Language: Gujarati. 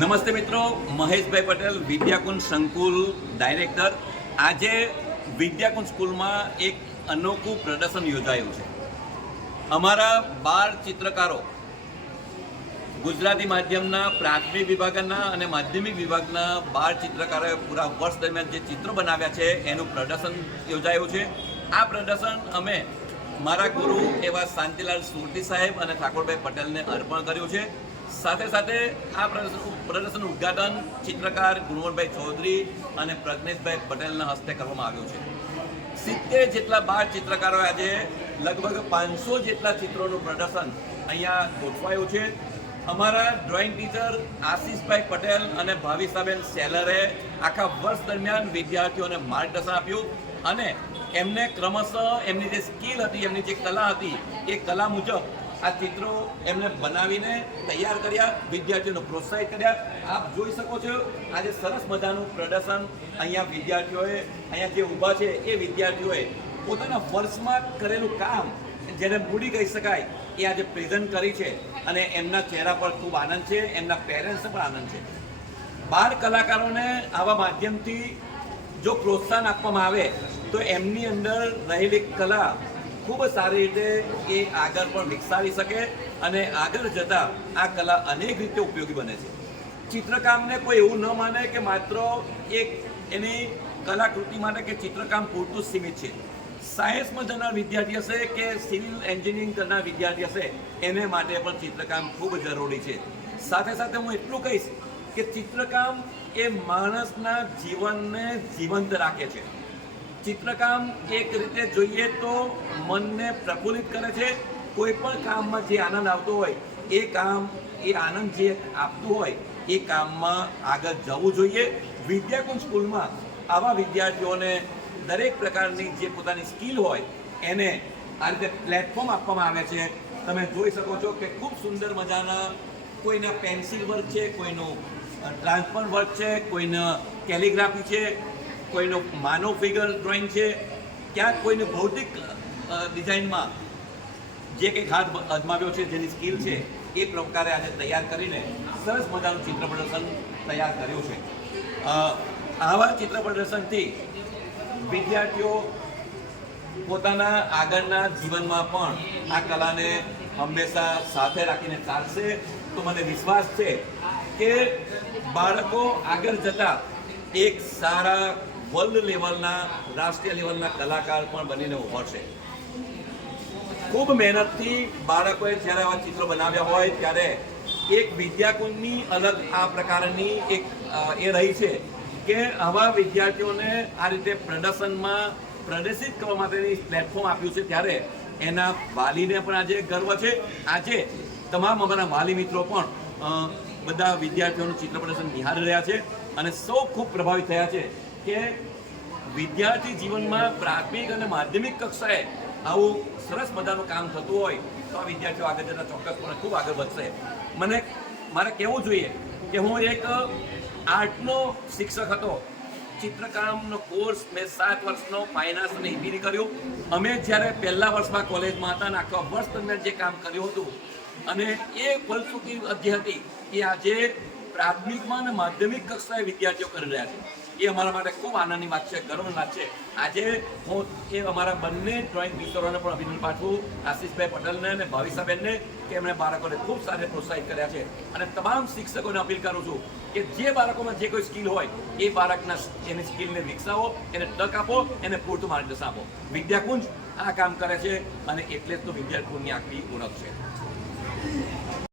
નમસ્તે મિત્રો, મહેશભાઈ પટેલ, વિદ્યાકુંજ સંકુલ ડાયરેક્ટર। આજે વિદ્યાકુંજ સ્કૂલમાં એક અનોખું પ્રદર્શન યોજાયું છે। અમારા 12 ચિત્રકારો ગુજરાતી માધ્યમના પ્રાથમિક વિભાગના અને માધ્યમિક વિભાગના 12 ચિત્રકારોએ પૂરા વર્ષ દરમિયાન જે ચિત્રો બનાવ્યા છે એનું પ્રદર્શન યોજાયું છે। આ પ્રદર્શન અમે મારા ગુરુ એવા શાંતિલાલ સુરતી સાહેબ અને ઠાકોરભાઈ પટેલને અર્પણ કર્યું છે। સાથે સાથે આ પ્રદર્શનનું ઉદ્ઘાટન ચિત્રકાર ગુણવંતભાઈ ચૌધરી અને પ્રજ્ઞેશભાઈ પટેલના હસ્તે કરવામાં આવ્યું છે। 70 જેટલા 12 ચિત્રકારોએ આજે લગભગ 500 જેટલા ચિત્રોનું પ્રદર્શન અહીંયા ગોઠવાયું છે। અમારા ડ્રોઈંગ ટીચર આશીષભાઈ પટેલ અને ભાવિસાબેન સેલરે આખા વર્ષ દરમિયાન વિદ્યાર્થીઓને માર્ગદર્શન આપ્યું અને એમને ક્રમશઃ એમની જે સ્કિલ હતી, એમની જે કલા હતી, એ કલા મુજબ આ ચિત્રો એમને બનાવીને તૈયાર કર્યા, વિદ્યાર્થીઓને પ્રોત્સાહિત કર્યા। આપ જોઈ શકો છો આજે સરસ મજાનું પ્રદર્શન અહીંયા વિદ્યાર્થીઓએ, અહીંયા જે ઊભા છે એ વિદ્યાર્થીઓએ પોતાના વર્ષમાં કરેલું કામ, જેને મૂડી કહી શકાય, એ આજે પ્રેઝન્ટ કરી છે અને એમના ચહેરા પર ખૂબ આનંદ છે, એમના પેરેન્ટ્સને પણ આનંદ છે। 12 કલાકારોને આવા માધ્યમથી જો પ્રોત્સાહન આપવામાં આવે તો એમની અંદર રહેલી કલા ખૂબ સારી રીતે એ આગળ પણ વિકસાવી શકે અને આગળ જતાં આ કલા અનેક રીતે ઉપયોગી બને છે। ચિત્રકામને કોઈ એવું ન માને કે માત્ર એક એની કલાકૃતિ માટે કે ચિત્રકામ પૂરતું સીમિત છે। સાયન્સમાં જનાર વિદ્યાર્થી હશે કે સિવિલ એન્જિનિયરિંગ કરનાર વિદ્યાર્થી હશે, એને માટે પણ ચિત્રકામ ખૂબ જરૂરી છે। સાથે સાથે હું એટલું કહીશ કે ચિત્રકામ એ માણસના જીવનને જીવંત રાખે છે। ચિત્રકામ એક રીતે જોઈએ તો મનને પ્રફુલ્લિત કરે છે। કોઈ પણ કામમાં જે આનંદ આવતો હોય એ કામ, એ આનંદ જે આપતું હોય એ કામમાં આગળ જવું જોઈએ। વિદ્યાકુંજ સ્કૂલમાં આવા વિદ્યાર્થીઓને દરેક પ્રકારની જે પોતાની સ્કિલ હોય એને આ રીતે પ્લેટફોર્મ આપવામાં આવે છે। તમે જોઈ શકો છો કે ખૂબ સુંદર મજાના કોઈના પેન્સિલ વર્ક છે, કોઈનું ટ્રાન્સપર વર્ક છે, કોઈના કેલિગ્રાફી છે, કોઈનું માનવ ફિગર ડ્રોઈંગ છે, ક્યાંક કોઈનું ભૌતિક ડિઝાઇનમાં જે કંઈક હાથ અજમાવ્યો છે, જેની સ્કિલ છે, એ પ્રકારે આજે તૈયાર કરીને સરસ મજાનું ચિત્ર પ્રદર્શન તૈયાર કર્યું છે। આવા ચિત્ર પ્રદર્શનથી વિદ્યાર્થીઓ પોતાના આગળના જીવનમાં પણ આ કલાને હંમેશા સાથે રાખીને ચાલશે। તો મને વિશ્વાસ છે કે બાળકો આગળ જતા એક સારા વર્લ્ડ લેવલના, રાષ્ટ્રીય લેવલના કલાકાર પણ બનીને ઉભરશે। ખૂબ મહેનતથી બાળકોએ જ્યારે આવા ચિત્રો બનાવ્યા હોય ત્યારે એક વિદ્યાકુંજની અલગ આ પ્રકારની એક એ રહી છે કે આવા વિદ્યાર્થીઓને આ રીતે પ્રદર્શનમાં પ્રદર્શિત કરવા માટેની પ્લેટફોર્મ આપ્યું છે, ત્યારે એના વાલીને પણ આજે ગર્વ છે। આજે તમામ અમારા વાલી મિત્રો પણ બધા વિદ્યાર્થીઓનું ચિત્ર પ્રદર્શન નિહાળી રહ્યા છે અને સૌ ખૂબ પ્રભાવિત થયા છે કે વિદ્યાર્થી જીવનમાં પ્રાથમિક અને માધ્યમિક કક્ષાએ આવું સરસ મજાનું કામ થતું હોય તો આ વિદ્યાર્થીઓ આગળ જતાં ચોક્કસપણે ખૂબ આગળ વધશે। મારે કહેવું જોઈએ કે હું એક આર્ટનો શિક્ષક હતો। ચિત્રકામનો કોર્સ મેં 7 વર્ષનો ફાઇનાન્સ અને હિન્દીની કર્યું। અમે જ્યારે પહેલા વર્ષમાં કોલેજમાં હતા અને આખા વર્ષ દરમિયાન જે કામ કર્યું હતું અને એ ફલશ્રુતિ જે હતી એ આજે પ્રાથમિકમાં અને માધ્યમિક કક્ષાએ વિદ્યાર્થીઓ કરી રહ્યા છે। એ અમારા માટે ખૂબ આનંદની વાત છે, ગર્વની વાત છે। આજે હું એ અમારા બંને ડ્રોઈંગ ટીચરોને પણ અભિનંદન પાઠવું, આશીષભાઈ પટેલને અને ભાવિસાબેનને, કે એમણે બાળકોને ખૂબ સારી પ્રોત્સાહિત કર્યા છે। અને તમામ શિક્ષકોને અપીલ કરું છું કે જે બાળકોમાં જે કોઈ સ્કિલ હોય એ બાળકના એની સ્કિલને વિકસાવો, એને તક આપો, એને પૂરતું માર્ગદર્શન આપો। વિદ્યાકુંજ આ કામ કરે છે અને એટલે જ તો વિદ્યાકુંજની આખી ઓળખ છે।